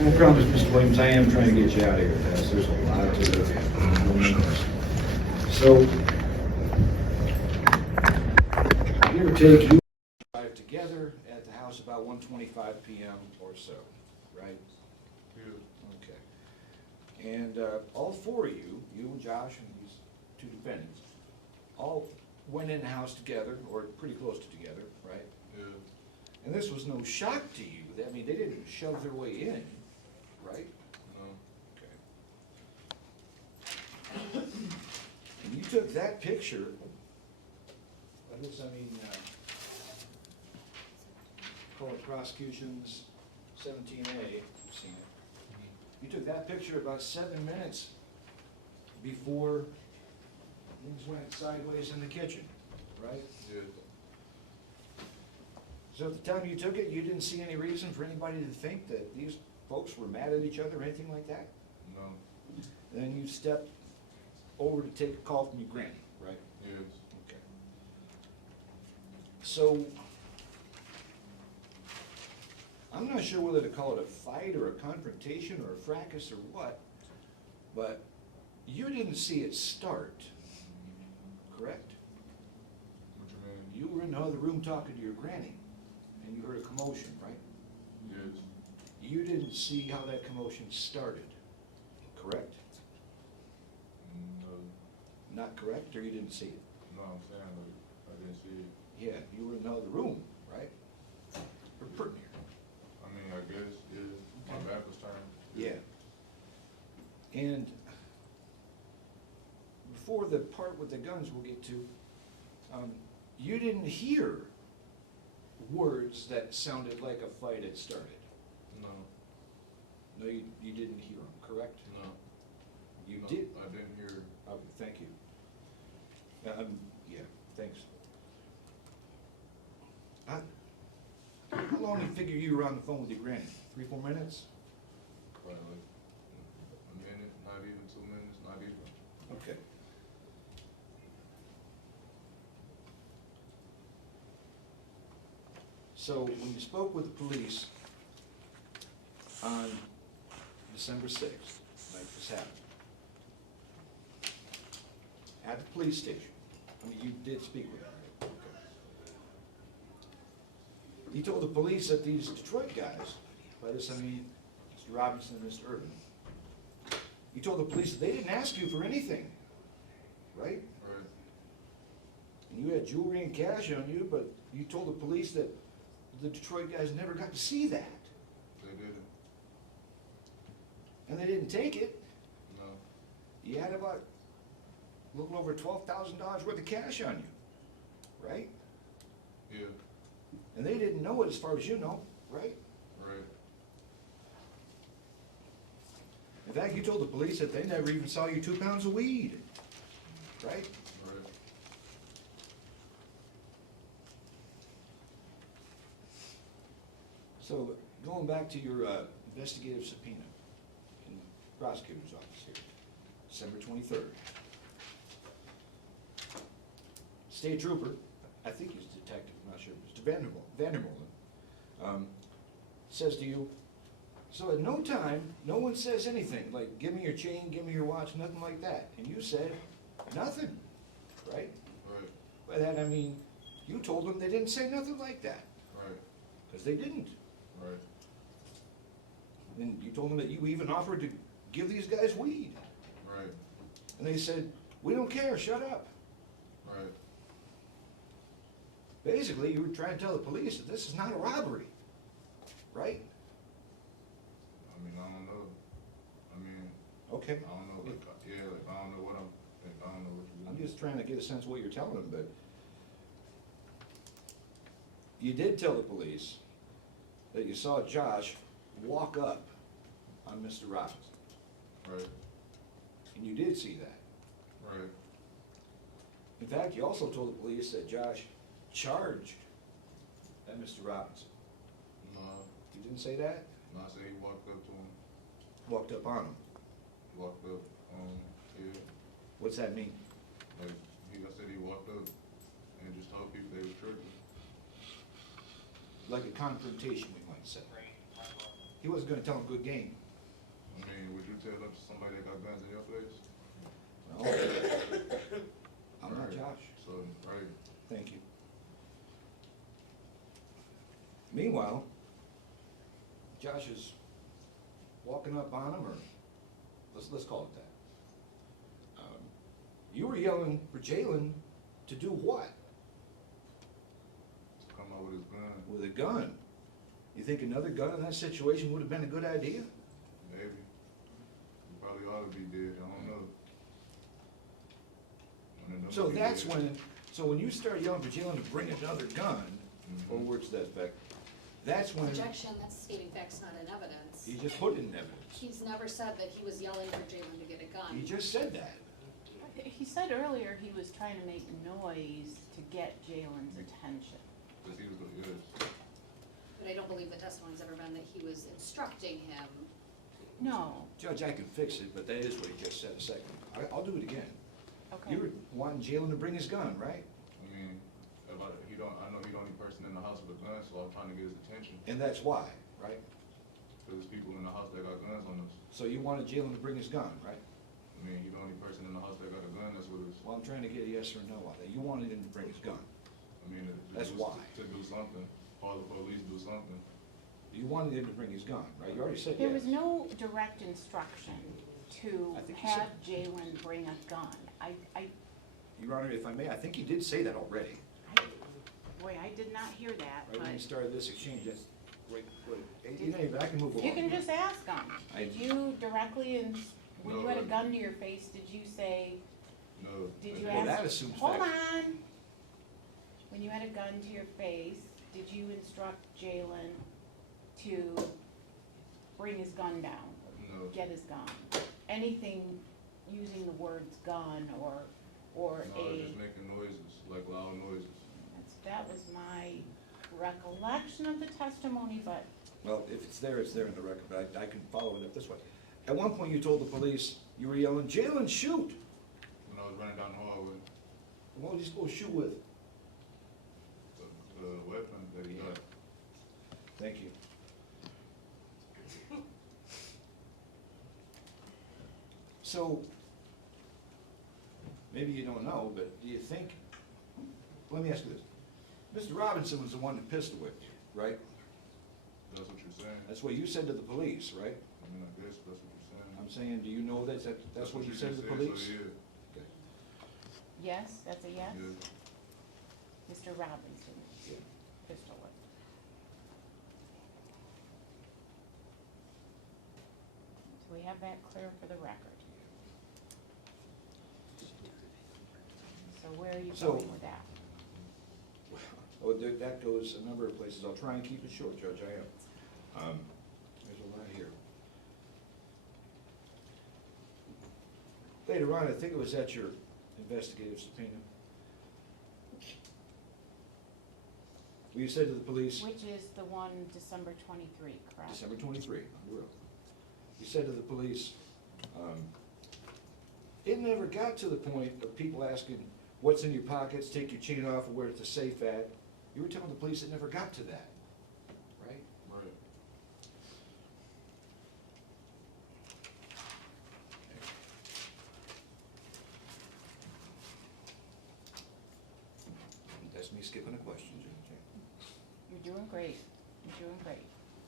I promise, Mr. Williams, I am trying to get you out of here fast. There's a lot to look at. So, give or take, you arrived together at the house about 1:25 p.m. or so, right? Yeah. Okay. And all four of you, you and Josh and these two defendants, all went in the house together, or pretty close to together, right? Yeah. And this was no shock to you. I mean, they didn't shove their way in, right? No. Okay. And you took that picture, call it prosecution's 17A, you've seen it. You took that picture about 7 minutes before things went sideways in the kitchen, right? Yeah. So at the time you took it, you didn't see any reason for anybody to think that these folks were mad at each other or anything like that? No. And then you stepped over to take a call from your granny, right? Yes. Okay. So, I'm not sure whether to call it a fight or a confrontation or a fracas or what, but you didn't see it start, correct? What you mean? You were in the other room talking to your granny, and you heard a commotion, right? Yes. You didn't see how that commotion started, correct? No. Not correct, or you didn't see it? No, I'm saying like, I didn't see it. Yeah, you were in the other room, right? Or pretty near. I mean, I guess, yeah, my back was turned. Yeah. And before the part with the guns we'll get to, you didn't hear words that sounded like a fight had started. No. No, you didn't hear them, correct? No. You No, did? I didn't hear. Okay, thank you. Yeah, thanks. How long do you figure you were on the phone with your granny? 3, 4 minutes? Probably like a minute, not even 2 minutes, not even. Okay. So when you spoke with the police on December 6th, like this happened, at the police station, I mean, you did speak with them, right? Okay. You told the police that these Detroit guys, by this I mean Mr. Robinson and Mr. Urban, you told the police that they didn't ask you for anything, right? Right. And you had jewelry and cash on you, but you told the police that the Detroit guys never got to see that. They didn't. And they didn't take it. No. You had about a little over $12,000 worth of cash on you, right? Yeah. And they didn't know it as far as you know, right? Right. In fact, you told the police that they never even saw you 2 pounds of weed, right? Right. So, going back to your investigative subpoena in the prosecutor's office here, December 23rd. State trooper, I think he's a detective, I'm not sure, Mr. Vandermolen, says to you, so at no time, no one says anything, like, give me your chain, give me your watch, nothing like that. And you said, nothing, right? Right. By that I mean, you told them they didn't say nothing like that, Right. because they didn't. Right. And you told them that you even offered to give these guys weed. Right. And they said, we don't care, shut up. Right. Basically, you were trying to tell the police that this is not a robbery, right? I mean, I don't know. I mean, Okay. I don't know. Like, yeah, like, I don't know what I don't know what you I'm just trying to get a sense of what you're telling them, but you did tell the police that you saw Josh walk up on Mr. Robinson. Right. And you did see that. Right. In fact, you also told the police that Josh charged at Mr. Robinson. No. You didn't say that? No, I said he walked up to him. Walked up on him. He walked up, yeah. What's that mean? Like, I said he walked up and just told people they were tripping. Like a confrontation, we might say. he wasn't gonna tell him good game. I mean, would you tell that to somebody that got guns in your face? No. I'm not Right. Josh. So, right. Thank you. Meanwhile, Josh is walking up on him, or let's call it that. You were yelling for Jalen to do what? To come out with his gun, With a gun. You think another gun in that situation would have been a good idea? maybe. He probably ought to be dead, I don't know. When the So number be that's dead. so when you start yelling for Jalen to bring another gun, or Mhm. words to that effect, that's when Objection, that's stating facts not in evidence. he just put it in evidence. He's never said that he was yelling for Jalen to get a gun. He just said that. He said earlier he was trying to make noise to get Jalen's attention. Cause he was gonna, yes. But I don't believe the testimony's ever been that he was instructing him. No, Judge, I can fix it, but that is what he just said a second. I'll do it again. okay. You were wanting Jalen to bring his gun, right? I mean, I know he the only person in the house with a gun, so I'm trying to get his attention. And that's why, right? Cause there's people in the house that got guns on us. So you wanted Jalen to bring his gun, right? I mean, he the only person in the house that got a gun that's with us. Well, I'm trying to get a yes or no on that. You wanted him to bring his gun. I mean, That's why. To do something, call the police, do something. You wanted him to bring his gun, right? You already said yes. There was no direct instruction to I think he have Jalen bring a gun. Your Honor, if I may, I think he did say that already. Boy, I did not hear that, Right when we but started this exchange, that's, wait, in any event, I can move along. you can just ask him. I- Did you directly, when you No, had a I- gun to your face, did you say, No. did you Well, ask? that assumes Hold fact. on. When you had a gun to your face, did you instruct Jalen to bring his gun down? No. Get his gun? Anything using the words gun or No, I was a, just making noises, like loud noises. that was my recollection of the testimony, but Well, if it's there in the record, but I can follow it up this way. At one point, you told the police, you were yelling, Jalen, shoot! When I was running down the hallway, What was he supposed to shoot with? the weapon that he got. Thank you. So, maybe you don't know, but do you think, let me ask you this. Mr. Robinson was the one that pistol whipped you, right? That's what you're saying? That's what you said to the police, right? I mean, I guess that's what you're saying. I'm saying, do you know that's what you said to the just police? said, Okay. yes, that's a yes? So, yeah. Mr. Robinson, Yeah. pistol whip. So we have that clear for the record. So where are you So- going with that? Oh, that goes a number of places. I'll try and keep it short, Judge, I am. There's a lot here. Later on, I think it was at your investigative subpoena, where you said to the police, Which is the one December 23, correct? December 23, on the road. You said to the police, it never got to the point of people asking, what's in your pockets, take your chain off, or where it's a safe at. You were telling the police it never got to that, right? Right. That's me skipping a question, Judge. You're doing great, you're doing great.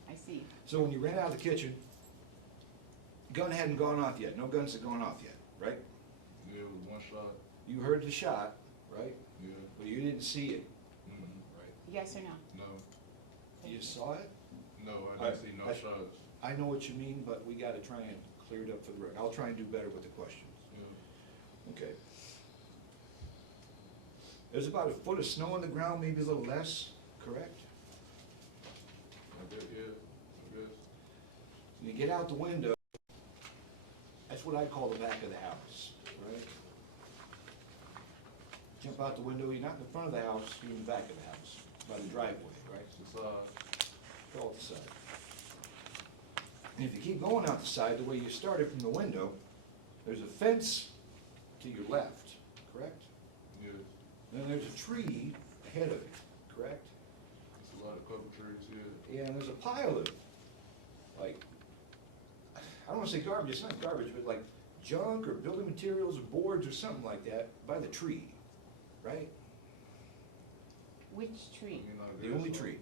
I see. So when you ran out of the kitchen, gun hadn't gone off yet, no guns had gone off yet, right? Yeah, it was one shot. You heard the shot, right? Yeah. But you didn't see it, Mm-hmm. right? Yes or no? No. You saw it? No, I didn't see no I- shots. I know what you mean, but we gotta try and clear it up for the record. I'll try and do better with the questions. Yeah. Okay. There's about a foot of snow on the ground, maybe a little less, correct? I guess, yeah, I guess. When you get out the window, that's what I call the back of the house, right? Jump out the window, you're not in the front of the house, you're in the back of the house, by the driveway, right? It's Go out the side. And if you keep going out the side the way you started from the window, there's a fence to your left, correct? yeah, Then there's a tree ahead of it, correct? it's a lot of cover trees here. Yeah, and there's a pile of, like, say garbage, it's not garbage, but like junk or building materials or boards or something like that by the tree, right? Which tree? You know, The there's only some- tree.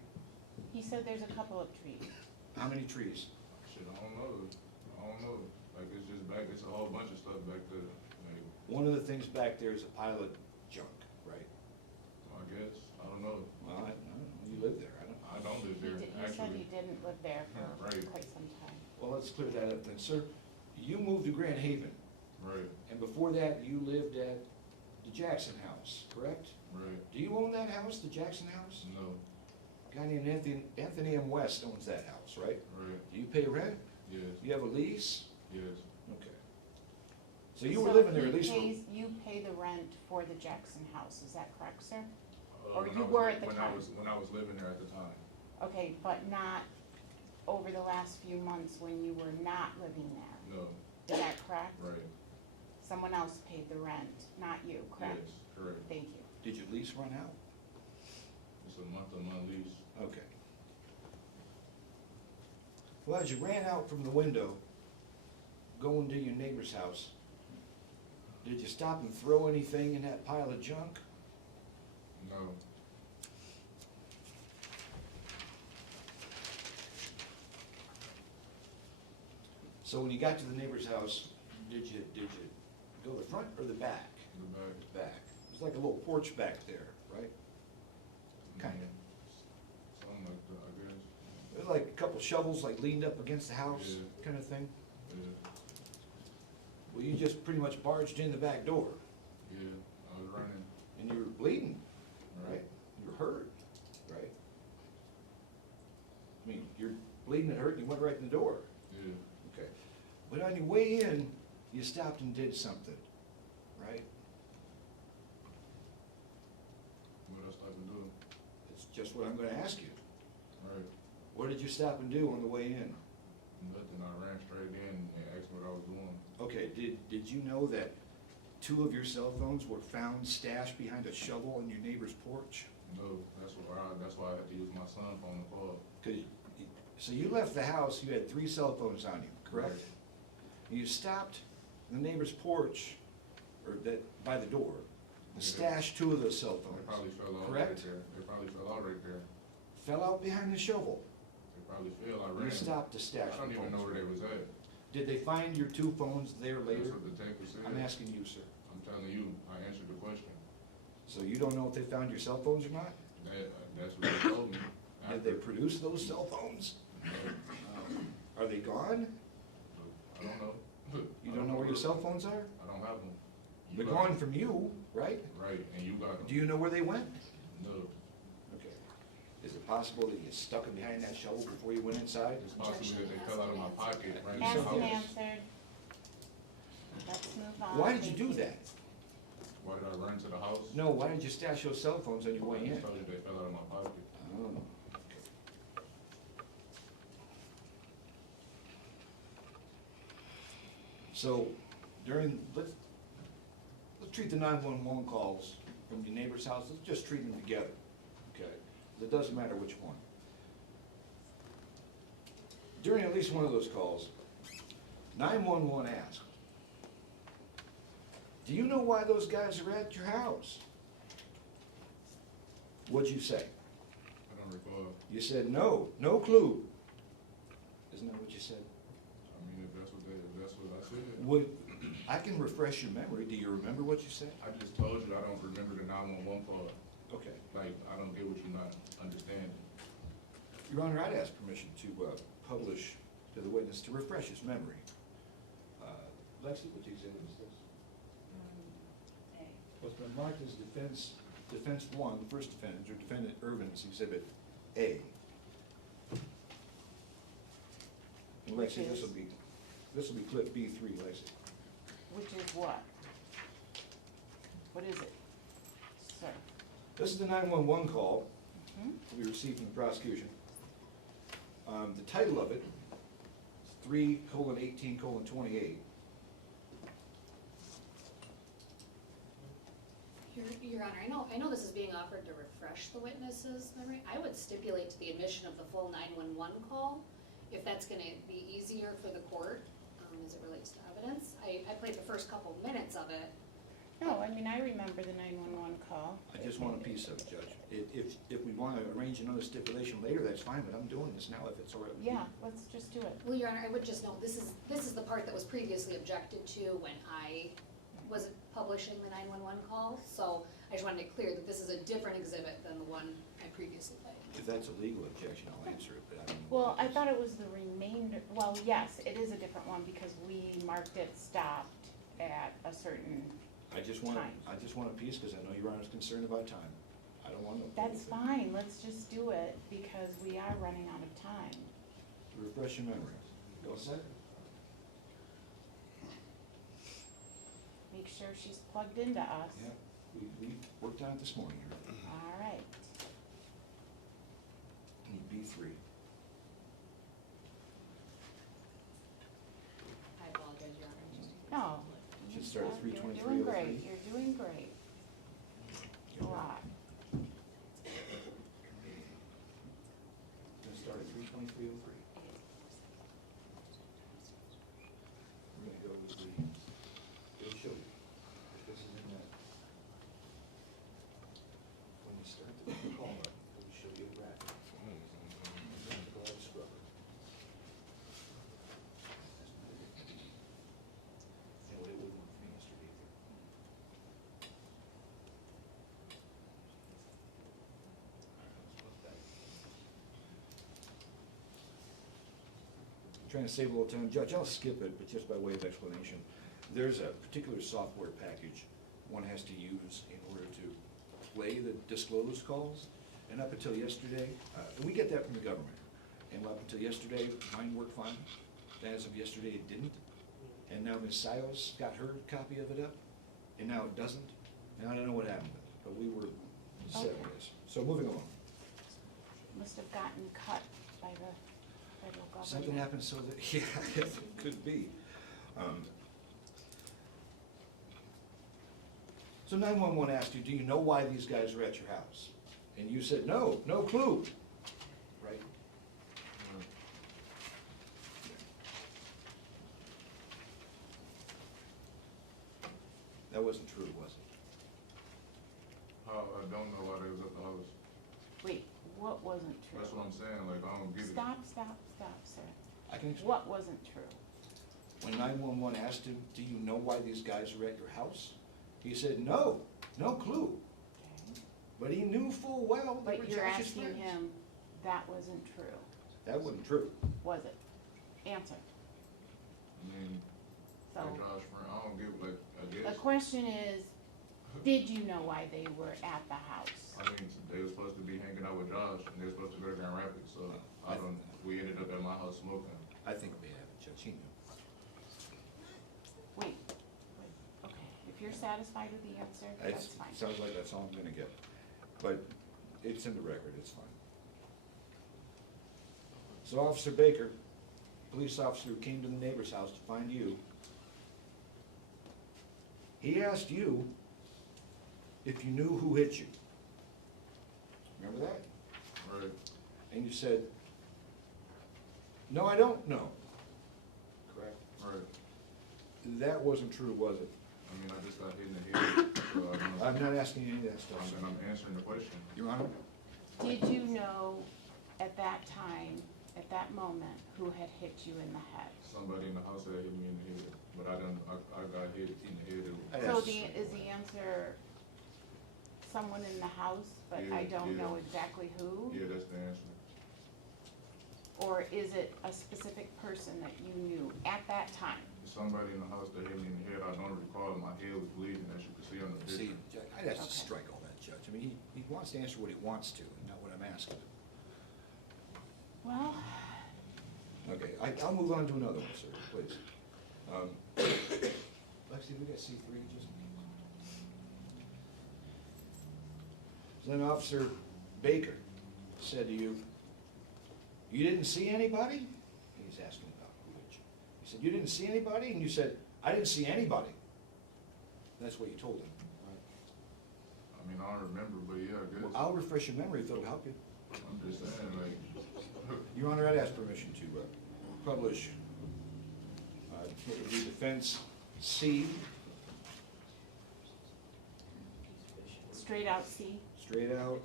He said there's a couple of trees. How many trees? Shit, I don't know. Like, it's just back, it's a whole bunch of stuff back there. Like, One of the things back there is a pile of junk, right? I guess, I don't know. Well, I don't know, you live there, I don't. I don't live there, He said he actually. didn't live there for Right. quite some time. Well, let's clear that up then, sir. You moved to Grand Haven, Right, and before that, you lived at the Jackson House, correct? right. Do you own that house, the Jackson House? No, A guy named Anthony M. West owns that house, right? right, Do you pay rent? yes, You have a lease? yes. Okay. So you were living there he at least for, You pay the rent for the Jackson house, is that correct, sir? Or When you I was were li- at the when time. When I was living there at the time. Okay, but not over the last few months when you were not living there, No, is that correct? right, Someone else paid the rent, not you, correct? yes, correct. Thank you. did your lease run out? It's a month-to-month lease. Okay. Well, as you ran out from the window, going to your neighbor's house, did you stop and throw anything in that pile of junk? No, So when you got to the neighbor's house, did you go the front or the back? the back. Back. There's like a little porch back there, right? Kinda. Something like that, I guess. There's like a couple shovels like leaned up against the house, Yeah. kind of thing. Yeah, Well, you just pretty much barged in the back door, yeah, I was running. and you were bleeding, right? Right. You were hurt, right? I mean, you're bleeding and hurt, and you went right in the door. Yeah, Okay. But on your way in, you stopped and did something, right? what else I can do? It's just what I'm gonna ask you. Right, What did you stop and do on the way in? nothing, I ran straight in and asked what I was doing. Okay, did you know that 2 of your cell phones were found stashed behind a shovel on your neighbor's porch? No, that's why I had to use my son's phone to call. So you left the house, you had 3 cell phones on you, correct? Right. You stopped the neighbor's porch, or by the door, and stashed 2 of those cell They phones. probably fell out right Correct? there. They probably fell out right there. Fell out behind the shovel. They probably fell, I ran. You stopped to stash I don't the even know phones. where they was at. Did they find your 2 phones there later? That's what the detective said. I'm asking you, sir. I'm telling you, I answered the question. So you don't know if they found your cell phones or not? That's what they told me. Did they produce those cell phones? Are they gone? I don't know. You don't know where your cell phones are? I don't have them. You They're got gone them. from you, right? Right, and you got them. Do you know where they went? No, Okay. Is it possible that you stuck them behind that shovel before you went inside? it's possible that they fell out of my pocket right in Asked the and house. answered. Let's move on. Why did you do that? Why did I run to the house? No, why did you stash those cell phones on your way I in? just told you they fell out of my pocket. Oh, okay. So let's treat the 911 calls from your neighbor's house, let's just treat them together, okay? It doesn't matter which one. During at least one of those calls, 911 asked, do you know why those guys are at your house? What'd you say? I don't recall. You said, no clue. Isn't that what you said? I mean, if that's what I said. Would, I can refresh your memory. Do you remember what you said? I just told you I don't remember the 911 call. Okay. Like, I don't get what you're not understanding. Your Honor, I'd ask permission to publish to the witness to refresh his memory. Lexi, which exhibit is this? What's been marked as defense 1, the first defendant, or defendant Irvin's exhibit A. And Which Lexi, is? this will be clip B3, Lexi. Which is what? What is it, sir? This is the 911 call Mhm. that we received from the prosecution. The title of it is 3:18:28. Your Honor, I know this is being offered to refresh the witness's memory. I would stipulate to the admission of the full 911 call, if that's gonna be easier for the court. as it relates to evidence. I played the first couple minutes of it. No, I mean, I remember the 911 call. I just want a piece of it, Judge. If we wanna arrange another stipulation later, that's fine, but I'm doing this now if it's all right with you. Yeah, let's just do it. Well, Your Honor, I would just note, this is the part that was previously objected to when I was publishing the 911 call. So I just wanted to make clear that this is a different exhibit than the one I previously played. If that's a legal objection, I'll answer it, but I don't know. Well, I thought it was the remainder, well, yes, it is a different one because we marked it stopped at a certain, I just want time. a piece, because I know Your Honor's concerned about time. I don't want to. that's fine, let's just do it because we are running out of time. Refresh your memory. You all set? Make sure she's plugged into us. Yeah, we worked on it this morning. All right. Need B3. I apologize, Your Honor. Just- No. Should start at You're 3:23:03. doing great, you're doing great. A lot. Gonna start at 3:23:03. We're gonna go with it'll show you. This is in that. When you start the call, it'll show you a graphic. Go ahead and scrub it. You know what it wouldn't work for me yesterday either. Trying to save a little time. Judge, I'll skip it, but just by way of explanation. There's a particular software package one has to use in order to play the disclosed calls. And up until yesterday, and we get that from the government, and up until yesterday, mine worked fine. As of yesterday, it didn't. And now Ms. Sios got her copy of it up, and now it doesn't. And I don't know what happened with it, but we were set with this. So moving along. Must have gotten cut by the federal government. Something happened so that, yeah, it could be. So 911 asked you, do you know why these guys are at your house? And you said, no clue, right? That wasn't true, was it? How, I don't know why they was at the house. Wait, what wasn't true? That's what I'm saying, like, I don't get it. Stop, sir. I can explain. What wasn't true? When 911 asked him, do you know why these guys are at your house? He said, no clue. Okay. But he knew full well they were But you're Josh's asking friends. him, that wasn't true, That wasn't true. was it? Answer. I mean, So, like Josh, friend, I don't get, like, I the guess. question is, did you know why they were at the house? I mean, they were supposed to be hanging out with Josh, and they were supposed to go to Grand Rapids, so we ended up at my house smoking. I think we have it, Judge. He knew. Wait, okay, if you're satisfied with the answer, that's fine. Sounds like that's all I'm gonna get. But it's in the record, it's fine. So Officer Baker, police officer who came to the neighbor's house to find you, he asked you if you knew who hit you. Remember that? Right. And you said, no, I don't know. Correct? Right. That wasn't true, was it? I mean, I just got hit in the head, so I don't know. I'm not asking you any of that stuff, sir. And I'm answering the question. Your Honor? Did you know at that time, at that moment, who had hit you in the head? Somebody in the house that hit me in the head, but I got hit in the head. I So asked- is the answer someone in the house, but I Yeah, don't yeah. know exactly who? Yeah, that's the answer. Or is it a specific person that you knew at that time? Somebody in the house that hit me in the head, I don't recall, my head was bleeding, as you can see on the See, picture. Judge, I'd ask to Okay. strike all that, Judge. I mean, he wants to answer what he wants to, and not what I'm asking him. Well, Okay, I'll move on to another one, sir, please. Lexi, we got C3, just. So then Officer Baker said to you, you didn't see anybody? He's asking about who hit you. He said, you didn't see anybody? And you said, I didn't see anybody. That's what you told him, right? I mean, I don't remember, but yeah, I guess. Well, I'll refresh your memory if it'll help you. I'm just saying, like, Your Honor, I'd ask permission to publish It would be defense C, Straight out C? straight out.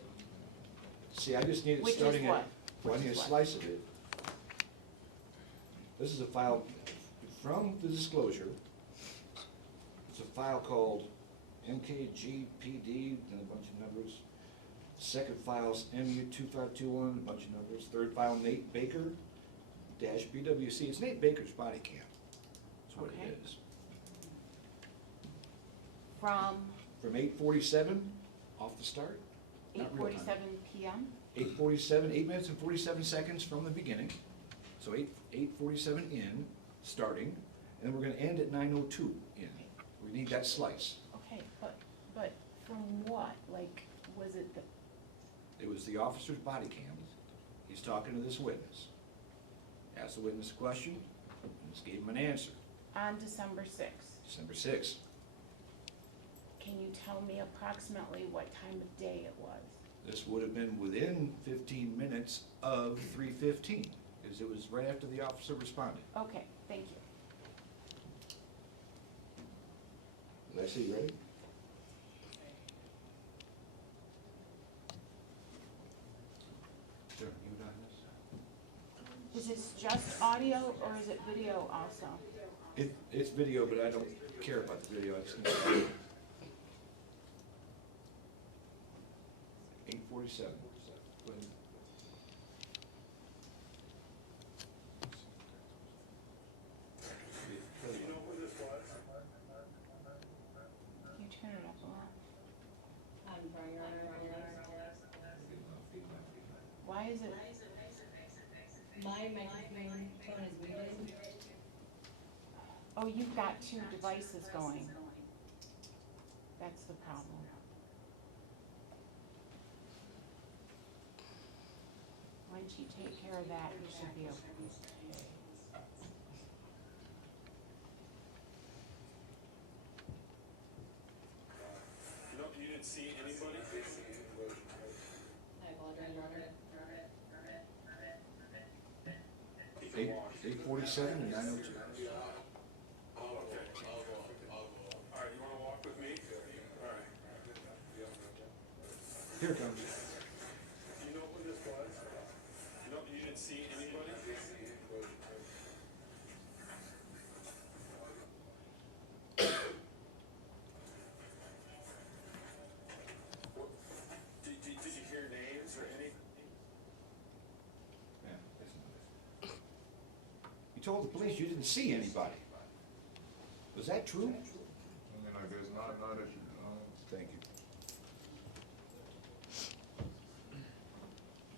See, I just need it Which is starting at. what? Well, I Which need a is what? slice of it. This is a file from the disclosure. It's a file called MKGPD, and a bunch of numbers. Second file's MU2521, a bunch of numbers. Third file, Nate Baker, dash BWC. It's Nate Baker's body cam. That's what Okay. it is. From From 8:47 off the start. Not real time. 8:47 PM? 8:47, 8 minutes and 47 seconds from the beginning. So 8:47 in, starting, and we're gonna end at 9:02 in. We need that slice. Okay, but from what? Like, was it the, It was the officer's body cam. He's talking to this witness. Asked the witness a question, and just gave him an answer. on December 6th? December 6th. Can you tell me approximately what time of day it was? This would have been within 15 minutes of 3:15, because it was right after the officer responded. Okay, thank you. Leslie, you ready? Sure, you done this? Is this just audio or is it video also? It's video, but I don't care about the video, I just need to. 8:47. Can you turn it up a lot? Why is it, My microphone tone is muted. oh, you've got two devices going. That's the problem. Once you take care of that, you should be okay. No, you didn't see anybody? I apologize, Your Honor. 8:47 and 9:02. Oh, okay. All right, you wanna walk with me? All right. Here it comes. Do you know who this was? No, you didn't see anybody? What- Did you hear names or anything? Yeah, that's not it. You told the police you didn't see anybody. Was that true? I mean, I guess not if you, Thank you.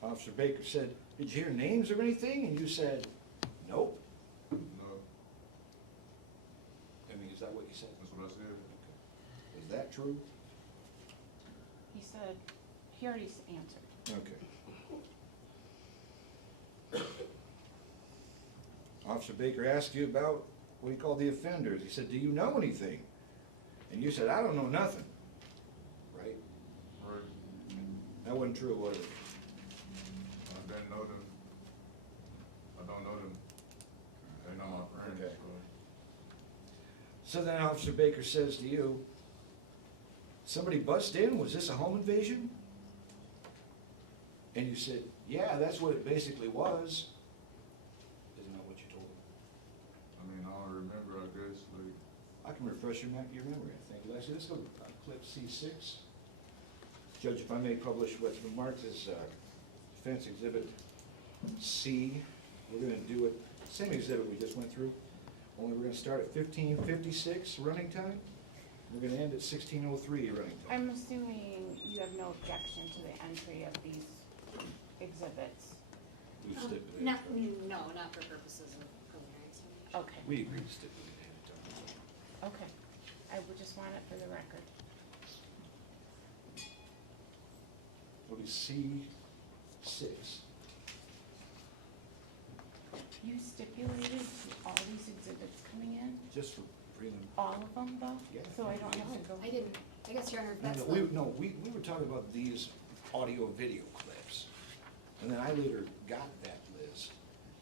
Officer Baker said, "Did you hear names or anything?" And you said, "Nope." no, I mean, is that what you said? that's what I said. Is that true? He said, he already answered. Okay. Officer Baker asked you about what he called the offenders. He said, "Do you know anything?" And you said, "I don't know nothing." Right? Right. That wasn't true, was it? I didn't know them. I don't know them. They know my friends, Okay. so. So then Officer Baker says to you, "Somebody bust in? Was this a home invasion?" And you said, "Yeah, that's what it basically was." Isn't that what you told him? I mean, I don't remember, I guess, like, I can refresh your memory, I think. Leslie, let's go to clip C6. Judge, if I may publish what's been marked as defense exhibit C, we're gonna do it, same exhibit we just went through, only we're gonna start at 15:56 running time. We're gonna end at 16:03 running time. I'm assuming you have no objection to the entry of these exhibits. We've stipulated. Not for purposes of preliminary examination. Okay, We agreed to stipulate ahead of time. okay. I would just want it for the record. It'll be C6. You stipulated to all these exhibits coming in? Just for prelim. All of them though? Yeah. So I don't have to go? I didn't, I guess, Your Honor, if No, that's no, the. we were talking about these audio video clips. And then I later got that list,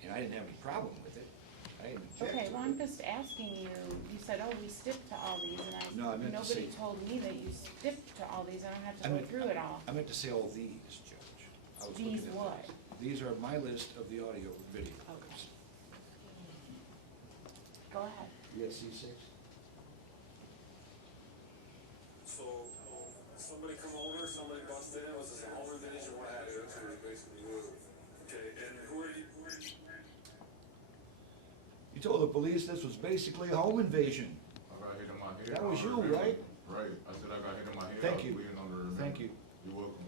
and I didn't have any problem with it. I I didn't object Okay, to well, it. I'm just asking you, you said, oh, we skipped to all these, and No, I meant to nobody say- told me that you skipped to all these, I don't have I to go meant- through it all. I meant to say all these, Judge. I was These looking at what? these. These are my list of the audio and video. Okay. clips. Go ahead. You got C6? So, somebody come over, somebody busted in, was this a home invasion, what have you, that's what it basically was. Okay, and who are you? You told the police this was basically a home invasion. I got hit in my head. That was I you, remember. right? Right, I said I got hit in my head. Thank I was you. bleeding on the remember. Thank you. You're welcome.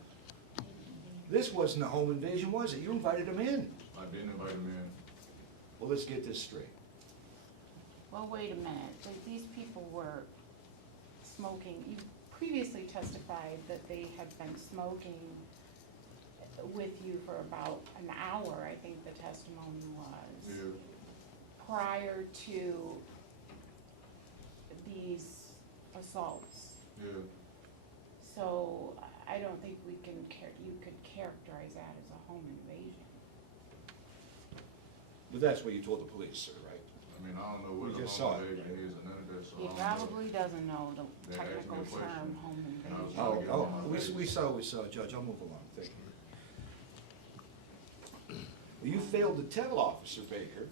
This wasn't a home invasion, was it? You invited them in. I didn't invite him in. Well, let's get this straight. Well, wait a minute, these people were smoking, you previously testified that they had been smoking with you for about an hour, I think the testimony was. Yeah, Prior to these assaults. yeah. So I don't think you could characterize that as a home invasion. But that's what you told the police, sir, right? I mean, I don't know We what the just saw home it, invasion is and none of that, so I He don't know. probably doesn't know the They asked me a technical question, term, home and I was invasion. trying to get Oh, on my we face. saw, Judge, I'll move along, thank you. You failed to tell Officer Baker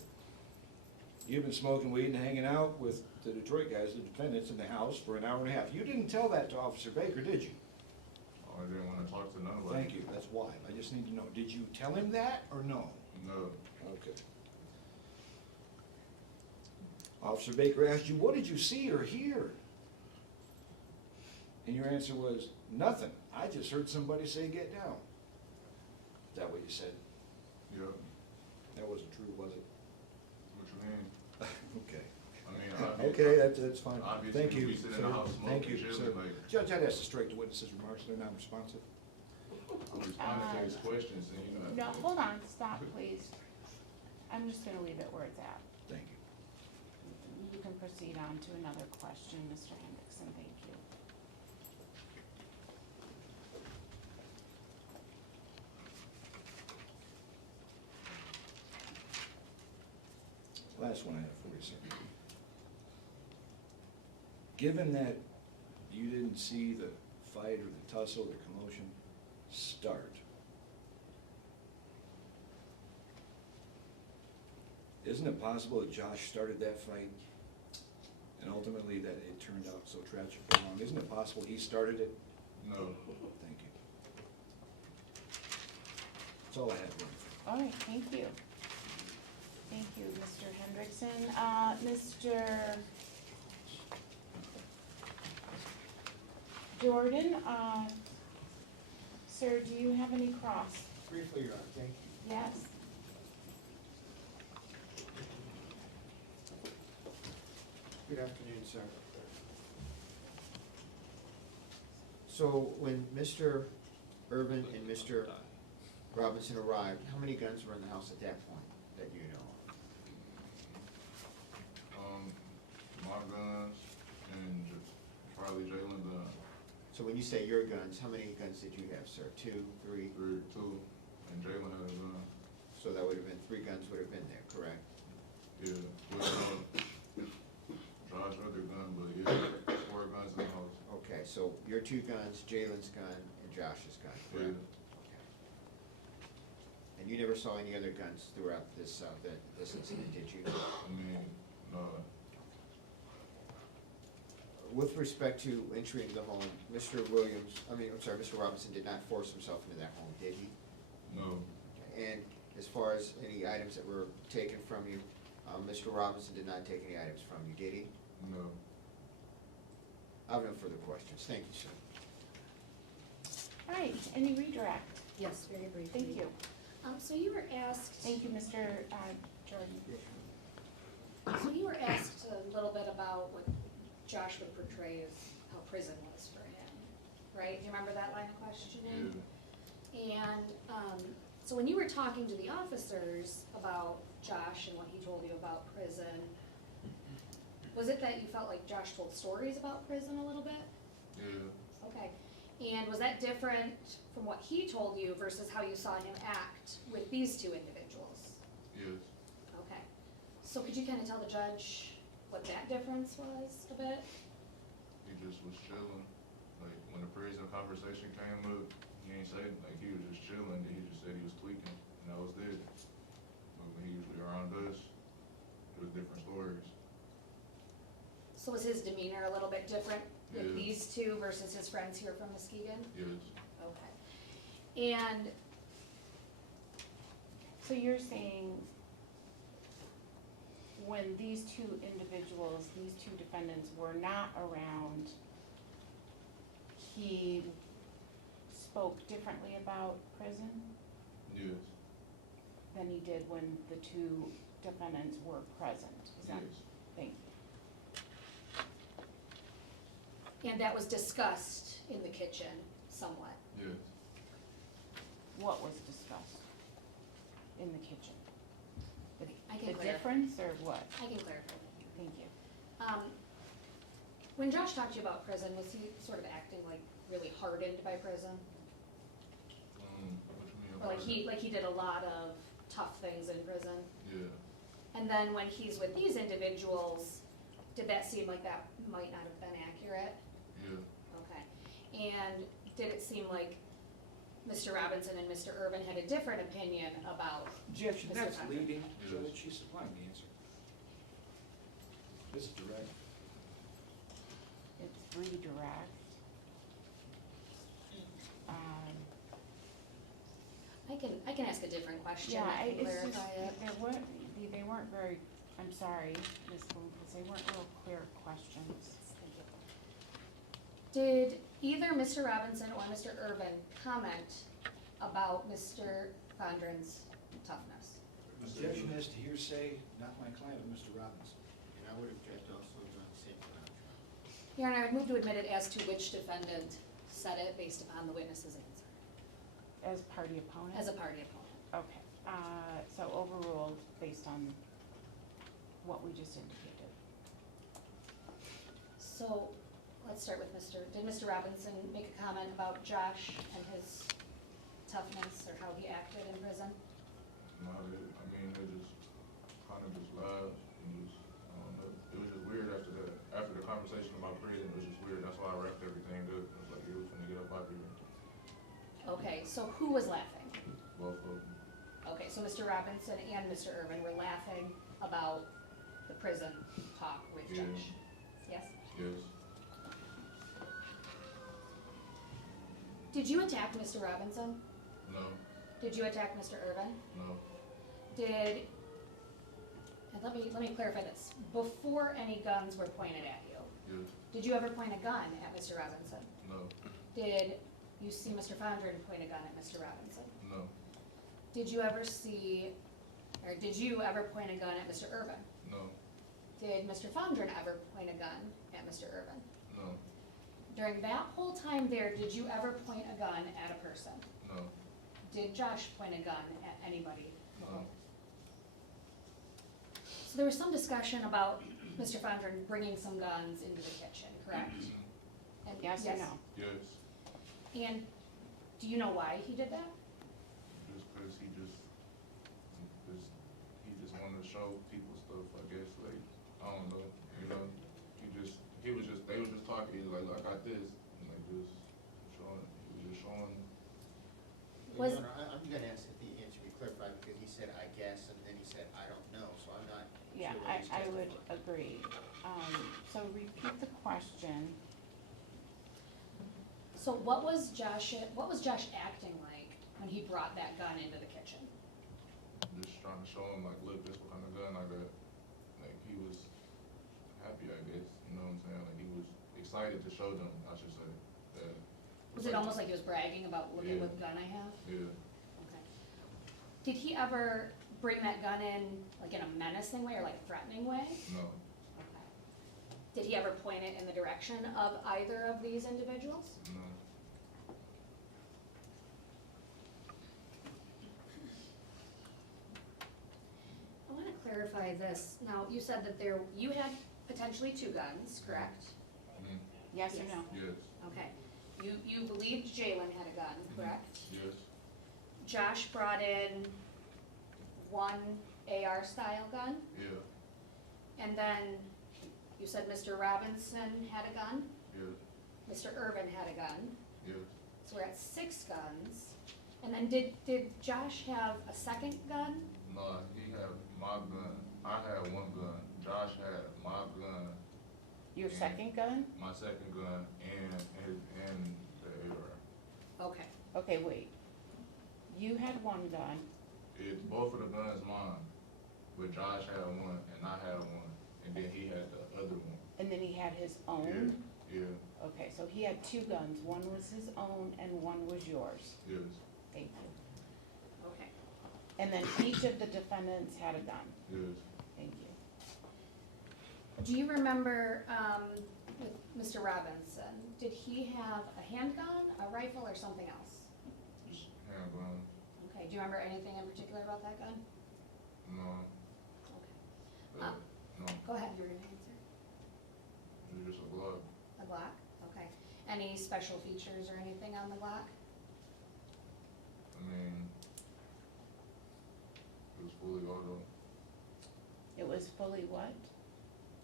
you've been smoking weed and hanging out with the Detroit guys, the defendants, in the house for an hour and a half. You didn't tell that to Officer Baker, did you? I didn't wanna talk to nobody. Thank you, that's why. I just need to know, did you tell him that or no? No, Okay. Officer Baker asked you, what did you see or hear? And your answer was, nothing. I just heard somebody say, get down. Is that what you said? yeah, That wasn't true, was it? what you mean? Okay. I mean, I'd be. Okay, that's fine. Obviously, Thank you, we sit in sir. the house Thank smoking, you, chilling, sir. like- Judge, I'd ask to strike the witnesses' remarks, they're non-responsive. I'm responding to his questions and you know. No, hold on, stop, please. I'm just gonna leave it where it's at. Thank you. You can proceed on to another question, Mr. Hendrickson, thank you. Last one I have for you, sir. Given that you didn't see the fight or the tussle or the commotion start, isn't it possible that Josh started that fight and ultimately that it turned out so tragically wrong? Isn't it possible he started it? No, Thank you. That's all I had. Lynn. All right, thank you. Thank you, Mr. Hendrickson. Mr. Jordan, sir, do you have any cross? Briefly, Your Honor, thank you. Yes. Good afternoon, sir. So when Mr. Urban and Mr. Robinson arrived, how many guns were in the house at that point that you know of? my guns and Charlie Jalen gun, So when you say your guns, how many guns did you have, sir? 2, 3? 2, and Jalen had a gun. So that would have been 3 guns would have been there, correct? Yeah, well, Josh had their gun, but yeah, 4 guns in the house. Okay, so your 2 guns, Jalen's gun, and Josh's gun, Yeah, correct? Okay. And you never saw any other guns throughout this, this incident, did you? I mean, no, With respect to entering the home, Mr. Mr. Robinson did not force himself into that home, did he? no, And as far as any items that were taken from you, Mr. Robinson did not take any items from you, did he? no. I have no further questions. Thank you, sir. All right, any redirect? Yes, very briefly. Thank you. So you were asked. Thank you, Mr. Jordan. So you were asked a little bit about what Josh would portray as how prison was for him, right? Do you remember that line of questioning? Yeah. And, so when you were talking to the officers about Josh and what he told you about prison, was it that you felt like Josh told stories about prison a little bit? Yeah, Okay. And was that different from what he told you versus how you saw him act with these 2 individuals? yes, Okay. So could you kind of tell the judge what that difference was a bit? He just was chilling. Like, when the prison conversation came up, he ain't say, like, he was just chilling, he just said he was tweaking, and that was it. But when he usually around us, it was different stories. So was his demeanor a little bit different with Yeah. these two versus his friends here from Muskegon? Yes, Okay. And So you're saying when these two individuals, these two defendants were not around, he spoke differently about prison yes, than he did when the two defendants were present? Is that, yes, thank you. and that was discussed in the kitchen somewhat. yes. What was discussed in the kitchen? I can The clarify. difference or what? I can clarify. Thank you. When Josh talked to you about prison, was he sort of acting like really hardened by prison? What you mean? Or like he did a lot of tough things in prison? Yeah, And then when he's with these individuals, did that seem like that might not have been accurate? yeah. Okay. And did it seem like Mr. Robinson and Mr. Irvin had a different opinion about? Objection, Mr. that's Tucker. leading, Yes. Judge, she's supplying the answer. This is direct. It's redirect. I can ask a different question, Yeah, I can it's just, clarify it. they weren't very, I'm sorry, Ms. Bloomquist, they weren't real clear questions. Did either Mr. Robinson or Mr. Irvin comment about Mr. Fondren's toughness? Objection as to hearsay, not my client, but Mr. Robinson. And I would object also on the same ground. Your Honor, I'd move to admit it as to which defendant said it based upon the witness's answer, As party opponent? as a party opponent. Okay, so overruled based on what we just indicated. So, let's start with did Mr. Robinson make a comment about Josh and his toughness or how he acted in prison? No, I mean, they just kind of just laughed and just, I don't know. It was just weird after that. After the conversation about prison, it was just weird. That's why I wrapped everything up. It was like, it was finna get up out here. Okay, so who was laughing? Both of them. Okay, so Mr. Robinson and Mr. Irvin were laughing about the prison talk with Yeah. Josh? Yes? Yes. Did you attack Mr. Robinson? No. Did you attack Mr. Irvin? No. Did, and let me clarify this. Before any guns were pointed at you, Yes. did you ever point a gun at Mr. Robinson? No. Did you see Mr. Fondren point a gun at Mr. Robinson? No. Did you ever see, or did you ever point a gun at Mr. Irvin? No. Did Mr. Fondren ever point a gun at Mr. Irvin? No. During that whole time there, did you ever point a gun at a person? No. Did Josh point a gun at anybody? No. So there was some discussion about Mr. Fondren bringing some guns into the kitchen, correct? And Yes or no? Yes. And do you know why he did that? Just cause he just wanted to show people stuff, I guess, like, I don't know, you know? They was just talking, he was like, I got this, and like just showing, he was just showing. Was- Your Honor, I'm gonna ask if the answer be clarified, because he said, I guess, and then he said, I don't know, so I'm not Yeah, sure what he's I would testifying. agree. So repeat the question. So what was Josh acting like when he brought that gun into the kitchen? Just trying to show him, like, look, this what kind of gun I got. Like, he was happy, I guess, you know what I'm saying? Like, he was excited to show them, I should say. That Was it almost like he was bragging about, look at Yeah. what gun I have? Yeah. Okay. Did he ever bring that gun in, like in a menacing way or like a threatening way? No. Okay. Did he ever point it in the direction of either of these individuals? No. I wanna clarify this. Now, you said that you had potentially two guns, correct? Mm, Yes or Yes. no? yes. Okay. You believed Jalen had a gun, correct? Yes. Josh brought in one AR style gun, Yeah. And then you said Mr. Robinson had a gun, Yes, Mr. Irvin had a gun, yes, so we're at 6 guns. And then did Josh have a second gun? no, he had my gun, I had one gun, Josh had my gun, Your second gun? my second gun, and the AR. Okay, Okay, wait. You had one gun, Both of the guns mine, but Josh had one and I had one, and then he had the other one. and then he had his own? Yeah, Okay, so he had 2 guns, one was his own and one was yours. yes, Thank you. okay. And then each of the defendants had a gun. yes. Thank you. Do you remember, with Mr. Robinson, did he have a handgun, a rifle, or something else? Just handgun, Okay, do you remember anything in particular about that gun? no, Okay. no, Go ahead, you were gonna answer. it's just a glove. A Glock, okay. Any special features or anything on the Glock? I mean, it was fully auto. It was fully what?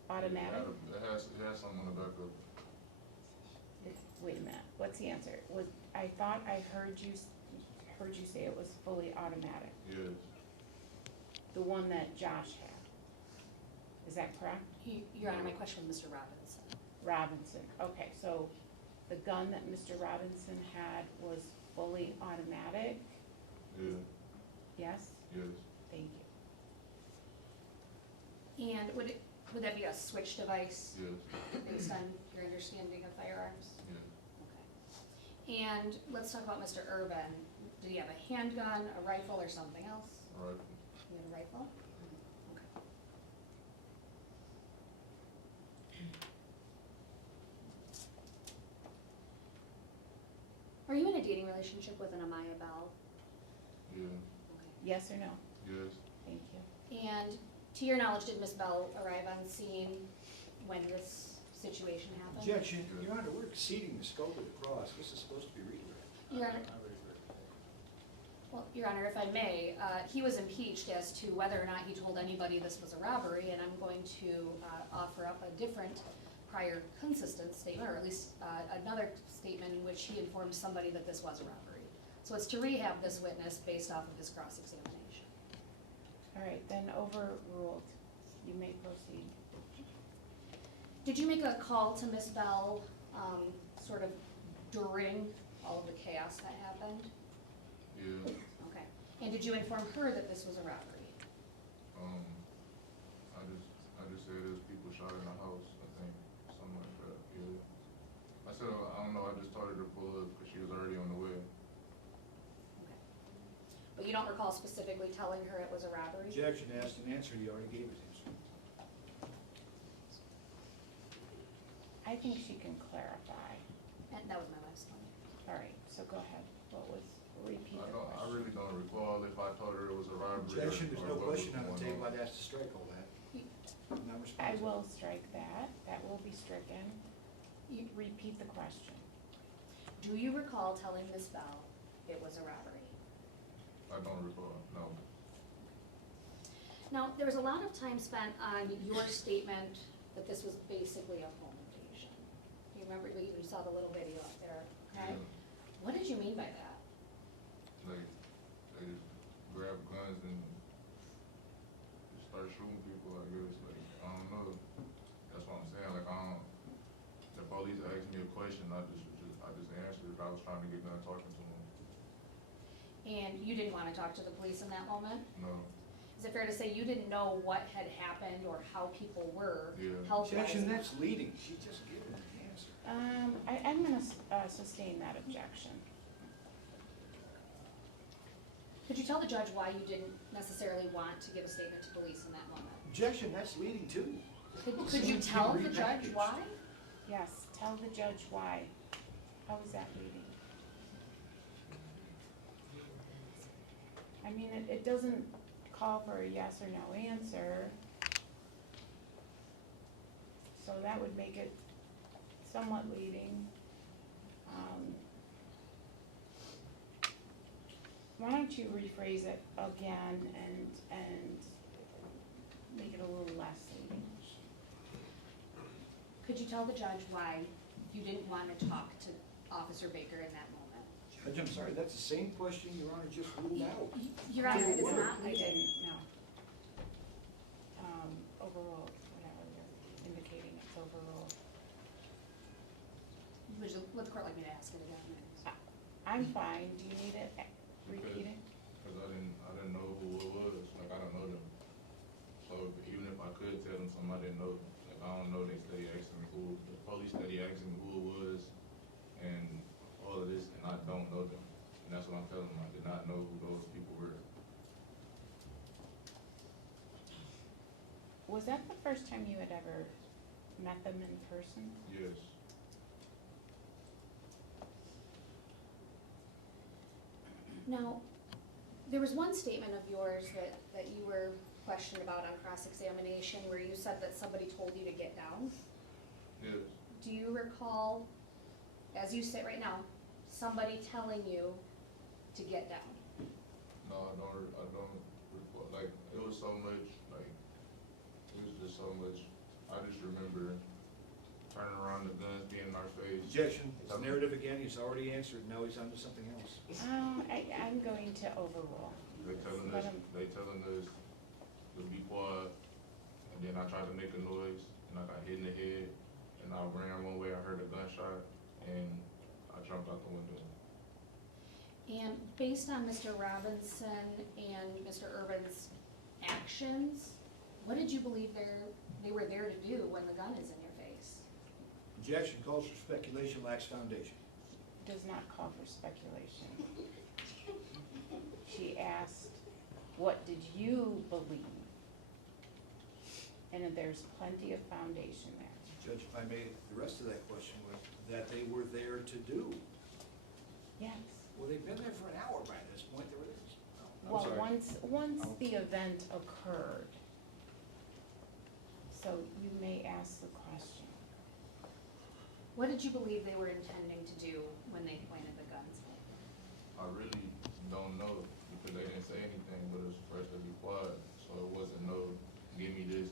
Automatic? It has something on the back of it. Wait a minute, what's the answer? I thought I heard you say it was fully automatic, Yes, the one that Josh had. Is that correct? Your Honor, my question was Mr. Robinson. Robinson, okay, so the gun that Mr. Robinson had was fully automatic, yeah, yes? yes, Thank you. And would that be a switch device yes, based on your understanding of firearms? yes. Okay. And let's talk about Mr. Irvin. Did he have a handgun, a rifle, or something else? Rifle. He had a rifle? Okay. Are you in a dating relationship with an Amaya Bell? Yeah, Okay. Yes or no? yes, Thank you. And to your knowledge, did Miss Bell arrive on scene when this situation happened? Objection, Your Honor, we're exceeding the scope of the cross, this is supposed to be redirect. Your Honor, well, Your Honor, if I may, he was impeached as to whether or not he told anybody this was a robbery, and I'm going to offer up a different prior consistent statement, or at least another statement in which he informed somebody that this was a robbery. So it's to rehab this witness based off of his cross-examination. All right, then overruled. You may proceed. Did you make a call to Miss Bell, sort of during all of the chaos that happened? yeah. Okay. And did you inform her that this was a robbery? I just said there's people shot in the house, I think, something like that, yeah. I said, I don't know, I just told her to pull up, because she was already on the way. Okay. But you don't recall specifically telling her it was a robbery? Objection, asked and answered, he already gave his answer. I think she can clarify. And that was my last one. All right, so go ahead. What was, repeat the I question. really don't recall if I told her it was a robbery. Objection, there's or no what was question on the going table, I'd ask to strike all that. I'm not I responsible. will strike that. That will be stricken. You repeat the question. Do you recall telling Miss Bell it was a robbery? I don't recall, no. Now, there was a lot of time spent on your statement that this was basically a home invasion. You remember, you saw the little video up there, okay? Yeah. What did you mean by that? Like, they just grab guns and just start shooting people, I guess, like, I don't know. That's what I'm saying, like, the police asked me a question, I just answered it, I was trying to get done talking to them. And you didn't want to talk to the police in that moment? No, Is it fair to say you didn't know what had happened or how people were Yeah. health-wise? Objection, that's leading, she just gave an answer. I'm gonna sustain that objection. Could you tell the judge why you didn't necessarily want to give a statement to police in that moment? Objection, that's leading too. Could you tell the judge why? Yes, tell the judge why. How is that leading? I mean, it doesn't call for a yes or no answer. So that would make it somewhat leading. Why don't you rephrase it again and make it a little less leading? tell the judge why you didn't want to talk to Officer Baker in that moment? Judge, I'm sorry, that's the same question Your Honor just ruled out. Your Honor, it is Word. not. I didn't, no. Overruled, whatever you're indicating, it's overruled. Would the court like me to ask it again? I'm fine, do you need it repeated? Cause I didn't know who it was, like, I don't know them. So even if I could tell them something I didn't know, like, I don't know, they steady asking me who, the police steady asking me who it was, and all of this, and I don't know them. And that's what I'm telling them, I did not know who those people were. Was that the first time you had ever met them in person? Yes, Now, there was one statement of yours that you were questioned about on cross-examination where you said that somebody told you to get down. yes, Do you recall, as you sit right now, somebody telling you to get down? no, I don't recall, like, it was so much, like, it was just so much, I just remember turning around, the guns being in our face. Objection, it's narrative again, he's already answered, now he's on to something else. I'm going to overrule. They telling Let us, 'em- to be quiet, and then I tried to make a noise, and I got hit in the head, and I ran one way, I heard a gunshot, and I jumped out the window. And based on Mr. Robinson and Mr. Urban's actions, what did you believe they were there to do when the gun is in your face? Objection, calls for speculation, lacks foundation. Does not call for speculation. She asked, what did you believe? And there's plenty of foundation there. Judge, if I may, the rest of that question was that they were there to do. Yes. Well, they've been there for an hour by this point, there it is. I'm Well, sorry. once the event occurred, so you may ask the question. What did you believe they were intending to do when they pointed the guns? I really don't know, because they didn't say anything, but it was for us to be quiet, so it wasn't no, give me this,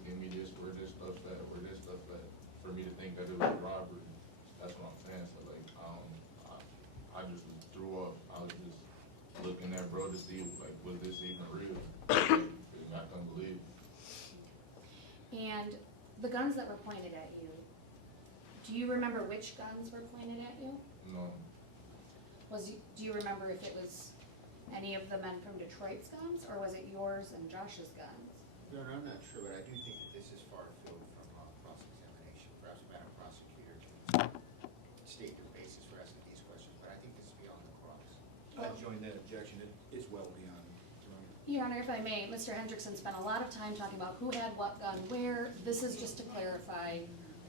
where this stuff's at, where this stuff's at, for me to think that it was a robbery. That's what I'm saying, so like, I just was threw off, I was just looking at bro to see, like, was this even real? I couldn't believe it. And the guns that were pointed at you, do you remember which guns were pointed at you? No, Do you remember if it was any of the men from Detroit's guns, or was it yours and Josh's guns? Your Honor, I'm not sure, but I do think that this is far afield from cross-examination. Perhaps Madam Prosecutor can state the basis for asking these questions, but I think this is beyond the cross. I join that objection, it is well beyond. Your Honor, if I may, Mr. Hendrickson spent a lot of time talking about who had what gun where. This is just to clarify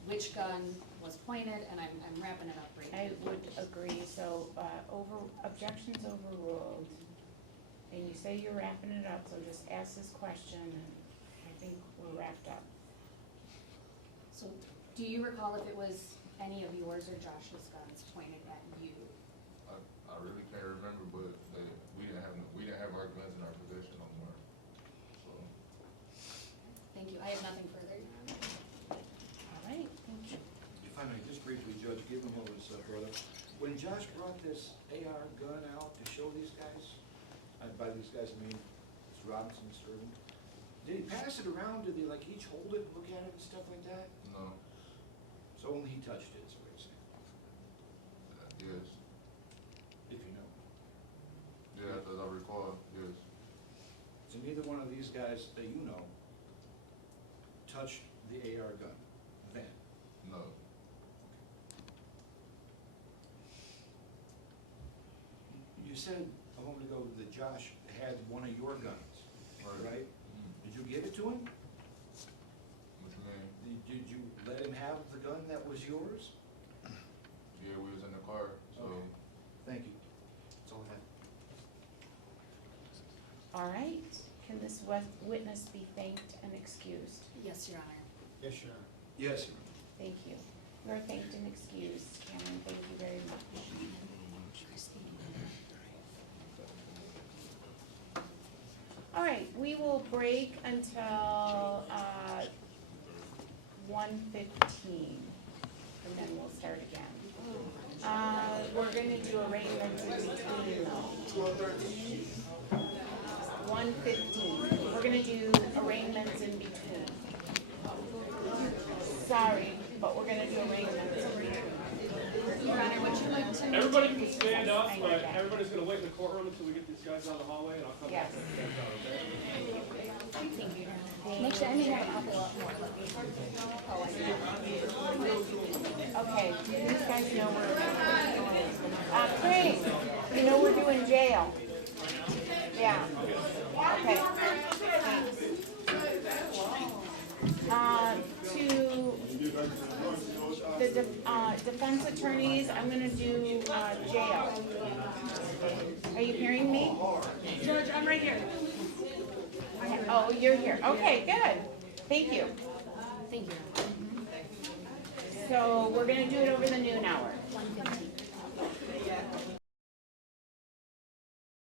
which gun was pointed, and I'm wrapping it up right I now. would agree, so, objections overruled. And you say you're wrapping it up, so just ask this question, and I think we're wrapped up. So, do you recall if it was any of yours or Josh's guns pointed at you? I really can't remember, but we didn't have our guns in our possession no more, so. Thank you. I have nothing further, Your Honor. All right, thank you. If I may, just briefly, Judge, give him what was, brother. When Josh brought this AR gun out to show these guys, by these guys, I mean, it's Robinson, Mr. Irvin, did he pass it around? Did they like each hold it and look at it and stuff like that? No, So only he touched it, is what you're saying, yes, if you know. yeah, as I recall, yes. So neither one of these guys that you know touched the AR gun then? No, You said a moment ago that Josh had one of your guns, right? Did you give it to him? what you mean? Did you let him have the gun that was yours? Yeah, we was in the car, so. Okay. Thank you. That's all I have. All right, can this witness be thanked and excused? Yes, Your Honor. Yes, Your Honor. Yes, Thank you. You are thanked and excused, Cameron, thank you very much. All right, we will break until 1:15. and then we'll start again. We're gonna do arraignments in between though. 1:15. We're gonna do arraignments in between. Sorry, but we're gonna do arraignments in between. Your Honor, would you like to? Everybody can stand up, I know but that. everybody's gonna wait in the courtroom until we get these guys out of the hallway, and I'll come back. Yes. and get you guys out, okay? Next time, I may have a couple of more. Okay, these guys know we're, Craig, you know we're doing jail. Yeah, okay. To the defense attorneys, I'm gonna do, jail. Are you hearing me? George, I'm right here. Oh, you're here, okay, good, thank you. Thank you. So we're gonna do it over the noon hour. 1:15.